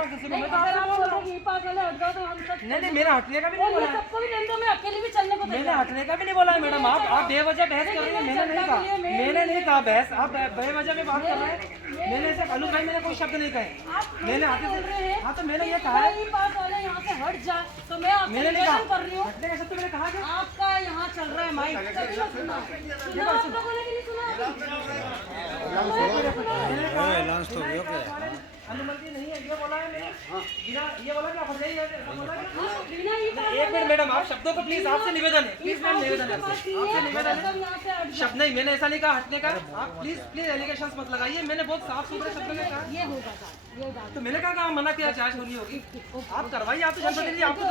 रहा किसी को, मैं तो आपसे बोल रहा हूँ। नहीं, मेरा हटने का भी नहीं बोला है। सबको भी रहने दो, मैं अकेले भी चलने को मैंने हटने का भी नहीं बोला है मैडम। आप बेवजह बहस कर रही हैं। मैंने नहीं कहा बहस, आप बेवजह में बात कर रहे हैं। मैंने ऐसे अनुज भाई मैंने कोई शब्द नहीं कहे। मैंने आगे हाँ तो मैंने ये कहा है, पास वाले यहाँ से हट जाए तो मैं आपसे मैंने नहीं निवेदन कहा कर रही हूँ। हटने का शब्द मैंने कहा क्या? आपका यहाँ चल रहा है माइक, सभी लोग सुना आप लोगों ने भी नहीं सुना। अनुमति नहीं है ये बोला है मैंने। बिना ये बोला क्या फट जाइए बिना ही बात एक मिनट मैडम, आप शब्दों को प्लीज, आपसे निवेदन है, प्लीज मैम निवेदन है आपसे निवेदन है। यहाँ से हट शब्द नहीं, मैंने ऐसा नहीं कहा हटने का। आप प्लीज एलिगेशंस मत लगाइए। मैंने बहुत साफ सुथरे शब्द में कहा। ये होगा सर, ये बात तो मैंने कहा मना किया जांच होनी होगी, आप करवाइए। आप तो जनप्रतिनिधि, आपको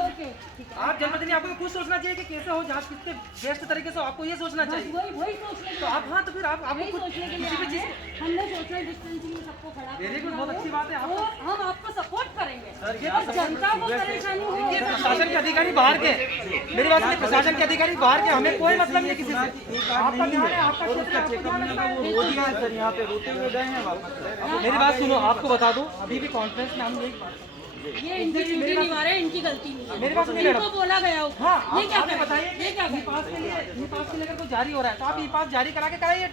आप जनप्रतिनिधि, आपको खुद सोचना चाहिए कि कैसे हो जांच, कितने बेस्ट तरीके से, आपको ये सोचना चाहिए। वही सोचने तो आप हाँ तो फिर आप आपको खुद सोचने के लिए किसी भी चीज, हमने सोशल डिस्टेंसिंग में सबको खड़ा वेरी गुड, बहुत अच्छी बात है। और आप हम आपको सपोर्ट करेंगे। ये और जनता को परेशानी हो, देखिए, प्रशासन के अधिकारी बाहर के, मेरी बात सुनिए, प्रशासन के अधिकारी बाहर के, हमें कोई मतलब नहीं किसी से। आपका ध्यान है, आपका क्षेत्र है, आपको ध्यान रखना है। सर यहाँ पे रोते हुए गए हैं वापस। मेरी बात सुनो, आपको बता दूं, अभी भी कॉन्फ्रेंस में हम एक बात, ये इनकी ड्यूटी निभा रहे हैं, इनकी गलती नहीं है। मेरी बात सुनिए इनको मैडम। बोला गया हो। हाँ, ये क्या आपने करें? बताइए, ये क्या ई पास के लिए अगर कोई जारी हो रहा है तो आप ई पास जारी करा के कराइए।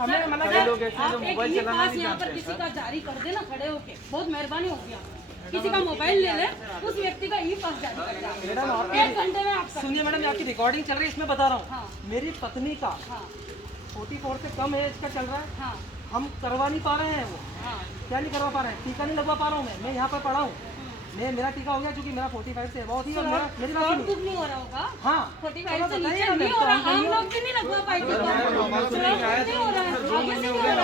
हमें मना किया। लोग ऐसे जो आप एक मोबाइल ई चलाना पास नहीं यहाँ पर जानते किसी का जारी कर देना खड़े होके, बहुत मेहरबानी होगी आप। किसी का मोबाइल ले ले, उस व्यक्ति का ई पास जारी कर दें। मैडम आप 1 घंटे में आप सुनिए मैडम, ये आपकी रिकॉर्डिंग चल रही है, इसमें बता रहा हूँ। हाँ। मेरी पत्नी का हाँ 44 से कम एज का चल रहा है, हाँ हम करवा नहीं पा रहे हैं। वो हाँ क्या नहीं करवा पा रहे हैं, टीका नहीं लगवा पा रहा हूँ। मैं यहाँ पर पढ़ा हूँ, मेरा टीका हो गया क्योंकि मेरा 45 से बहुत ही, और मेरी बात और सुनिए। दुख नहीं हो रहा होगा। हाँ 45 से नीचे नहीं हो रहा, हम लोग भी नहीं लगवा पाएंगे। नहीं हो रहा है, आगे से नहीं हो रहा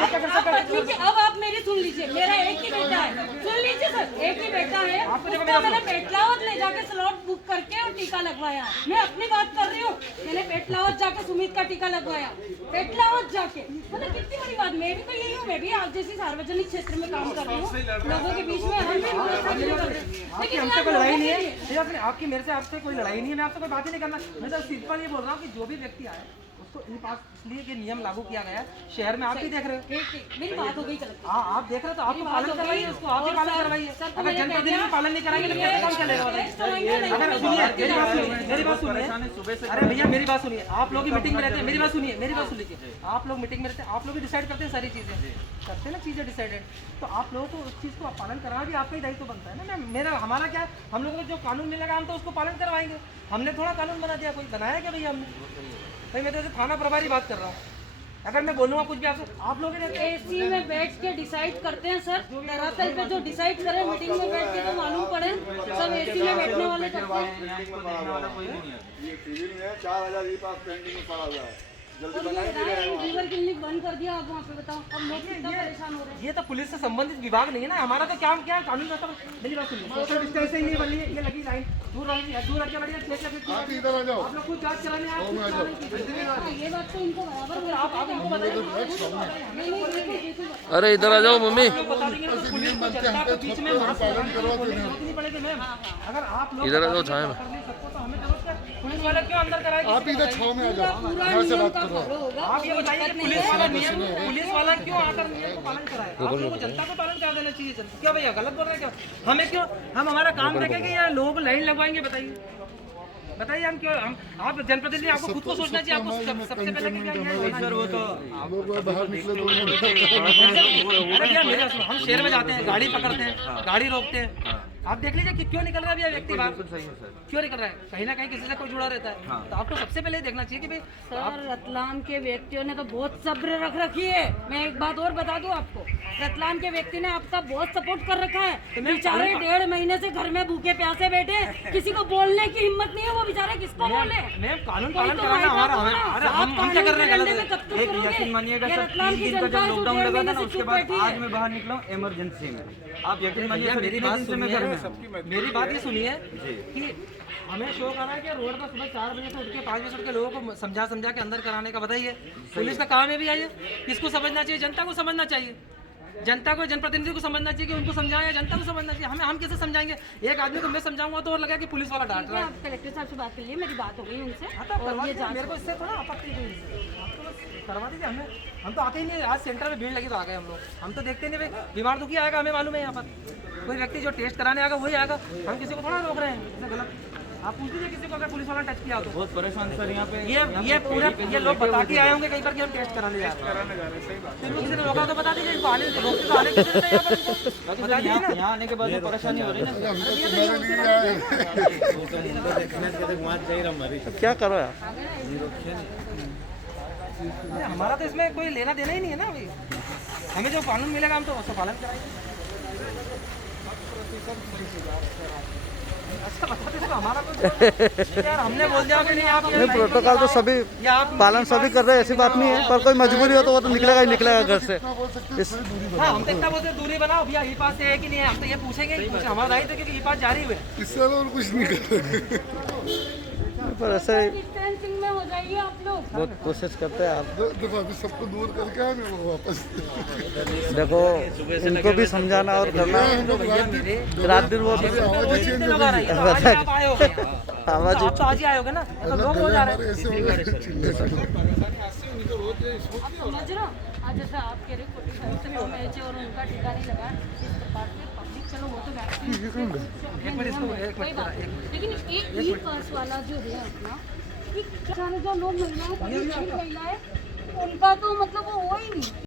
है। अब आप मेरी सुन लीजिए, मेरा एक ही बेटा है, सुन लीजिए सर, एक ही बेटा है। उसको मैंने पेटलावत ले जाके स्लॉट बुक करके और टीका लगवाया। मैं अपनी बात कर रही हूँ, मैंने पेटलावत जाके सुमित का टीका लगवाया, पेटलावत जाके। मतलब कितनी बड़ी बात, मैं भी तो यही हूँ, मैं भी आप जैसी सार्वजनिक क्षेत्र में काम कर रही हूँ, लोगों के बीच में हम भी आपकी हमसे कोई लड़ाई नहीं है। आपकी मेरे से आपसे कोई लड़ाई नहीं है, मैं आपसे कोई बात ही नहीं करना। मैं तो सिंपल ये बोल रहा हूँ कि जो भी व्यक्ति आए उसको ई पास, इसलिए कि नियम लागू किया गया है शहर में, आप भी देख रहे हो। मेरी बात हो गई चलो। हाँ आप देख रहे हो तो आपको पालन करवाइए, उसको आप ही पालन करवाइए। अगर जनप्रतिनिधि पालन नहीं कराएंगे तो कैसे काम चलेगा? अगर सुनिए मेरी बात सुनिए, अरे भैया मेरी बात सुनिए, आप लोग ही मीटिंग में रहते हैं, मेरी बात सुनिए, मेरी बात सुन लीजिए। आप लोग मीटिंग में रहते हैं, आप लोग ही डिसाइड करते हैं सारी चीजें, करते हैं ना चीजें डिसाइडेड, तो आप लोगों को उस चीज को पालन कराना भी आपका ही दायित्व बनता है ना। मेरा हमारा क्या, हम लोगों को जो कानून मिलेगा हम तो उसको पालन करवाएंगे। हमने थोड़ा कानून बना दिया, कोई बनाया क्या भैया हमने? भाई मैं तो ऐसे थाना प्रभारी बात कर रहा हूँ, अगर मैं बोलूँगा कुछ भी आप लोग एसी में बैठ के डिसाइड करते हैं सर, दरअसल पे जो डिसाइड करें मीटिंग में बैठ के तो मालूम पड़े, सब एसी में बैठने वाले करते हैं। ये सिविल में 4000 ई पास पेंडिंग में पड़ा हुआ है, जल्दी और बनाई दे रहे हैं। लीवर क्लिनिक बंद कर दिया, अब वहाँ पे बताओ अब लोग कितना परेशान हो रहे हैं। ये तो पुलिस से संबंधित विभाग नहीं है ना, हमारा तो क्या क्या कानून रहता है। मेरी बात सुनिए, सोशल डिस्टेंसिंग नहीं बनी है, ये लगी लाइन दूर रख के बढ़िया। आप इधर आ जाओ, आप लोग खुद जांच कराने आए, खुद कराने की। हाँ, ये बात तो इनको बराबर आप इनको बताइए, देखो अरे इधर आ जाओ मम्मी। बता देंगे तो पुलिस को जनता के बीच में मास्क लगाने की जरूरत नहीं पड़ेगी मैम। अगर आप लोग इधर आ जाओ छाया में। कर नहीं सकते तो हमें जरूरत क्या, पुलिस वाले क्यों अंदर कराएंगे? आप इधर छाव में आ जाओ, पूरा यहाँ से नियम बात का करो। फॉलो होगा। आप ये बताइए कि पुलिस वाला क्यों आकर नियम को पालन कराए? आप लोगों को जनता को पालन करा देना चाहिए। क्या भैया गलत बोल रहे हैं क्या? हमें क्यों, हम हमारा काम देखेंगे या लोगों को लाइन लगवाएंगे? बताइए हम क्यों, हम आप जनप्रतिनिधि, आपको खुद को सोचना चाहिए। आपको सबसे पहले क्या सर वो तो लोग बाहर निकले तो अरे भैया मेरे सुनो, हम शहर में जाते हैं, गाड़ी पकड़ते हैं, गाड़ी रोकते हैं, आप देख लीजिए कि क्यों निकल रहा है भैया व्यक्ति बाहर, सही है सर। क्यों निकल रहा है? कहीं ना कहीं किसी से कोई जुड़ा रहता है। तो आपको सबसे पहले देखना चाहिए कि भाई सर रतलाम के व्यक्तियों ने तो बहुत सब्र रख रखी है। मैं एक बात और बता दूं आपको, रतलाम के व्यक्ति ने आपका बहुत सपोर्ट कर रखा है। बेचारे 1.5 महीने से घर में भूखे प्यासे बैठे, किसी को बोलने की हिम्मत नहीं है, वो बेचारे किसको बोले? मैम कानून कोई पालन तो कराना वायदा हमारा, करो ना। अरे आप हम क्या कर रहे हैं कानून के गलत? डंडे में कब तक एक करोगे? यकीन मानिएगा ये सर, रतलाम 3 की दिन का जनता जब है जो लॉकडाउन 1.5 लगा था महीने ना, से उसके चुप बाद बैठी आज है। मैं बाहर निकला हूँ इमरजेंसी में। आप यकीन मानिए सर, मेरी इस बात दिन से मैं घर में हूँ। सुनिए, मेरी बात ये सुनिए कि हमें शो करा है कि रोड पर सुबह 4 बजे से उठ के 5 बजे से उठ के लोगों को समझा के अंदर कराने का बताइए। पुलिस का काम है भी है, किसको समझना चाहिए? जनता को समझना चाहिए। जनता को, जनप्रतिनिधि को समझना चाहिए कि उनको समझाएं, या जनता को समझना चाहिए। हम कैसे समझाएंगे? एक आदमी को मैं समझाऊंगा तो और लगा कि पुलिस वाला डांट रहा है। आप कलेक्टर साहब से बात कर लिए, मेरी बात हो गई उनसे हाँ, तो आप करवा और ये दीजिए, जांच मेरे को इससे थोड़ा आपत्ति कोई नहीं है। आप तो बस करवा दीजिए हमें, हम तो आते ही नहीं। आज सेंटर में भीड़ लगी तो आ गए हम लोग। हम तो देखते नहीं भाई, बीमार दुखी आएगा, हमें मालूम है यहाँ पर कोई व्यक्ति जो टेस्ट कराने आएगा वही आएगा। हम किसी को थोड़ा रोक रहे हैं, इससे गलत। आप पूछ लीजिए किसी को अगर पुलिस वाला टच किया हो तो। बहुत परेशान सर यहाँ पे। ये पूरे ये लोग बता के आए होंगे कहीं पर कि हम टेस्ट कराने जा रहे हैं। किसी ने रोका तो बता दीजिए, इनको आने रोकते तो आने किसी ने यहाँ पर इनको बता दीजिए ना। यहाँ आने के बाद में परेशानी हो रही है ना। क्या करो यार? हमारा तो इसमें कोई लेना देना ही नहीं है ना अभी। हमें जो कानून मिलेगा हम तो उसका पालन कराएंगे। अच्छा बता दीजिए हमारा कुछ यार, हमने बोल दिया कि नहीं आप नहीं, प्रोटोकॉल तो सभी या आप पालन सभी कर रहे हैं, ऐसी बात नहीं है। पर कोई मजबूरी हो तो वो तो निकलेगा ही निकलेगा घर से। हाँ, हम तो इतना बोलते हैं दूरी बनाओ भैया, ई पास से है कि नहीं है, हम तो ये पूछेंगे ही पूछे। हमारा दायित्व है कि ई पास जारी हुए। इससे और कुछ नहीं कर पर ऐसे डिस्टेंसिंग में हो जाइए आप लोग। बहुत कोशिश करते हैं आप। देखो अभी सबको दूर करके आए मैं वापस। देखो इनको भी समझाना और करना। रात दिन वो रोज इतने लोग आ रहे हैं, तो आज आप आए होगे यहाँ। आवाज आप तो आज ही आए होगे ना, तो लोग रोज आ रहे हैं। ऐसे हो गए समझ रहे हो? आज जैसे आप कह रहे हो 45 से कम एज है और उनका टीका नहीं लगा, इस प्रकार से पब्लिक, चलो वो तो वैक्सीन कोई बात नहीं, लेकिन एक ई पास वाला जो है अपना, जो लोग महिलाएं, महिलाएं, उनका तो मतलब वो हो ही नहीं।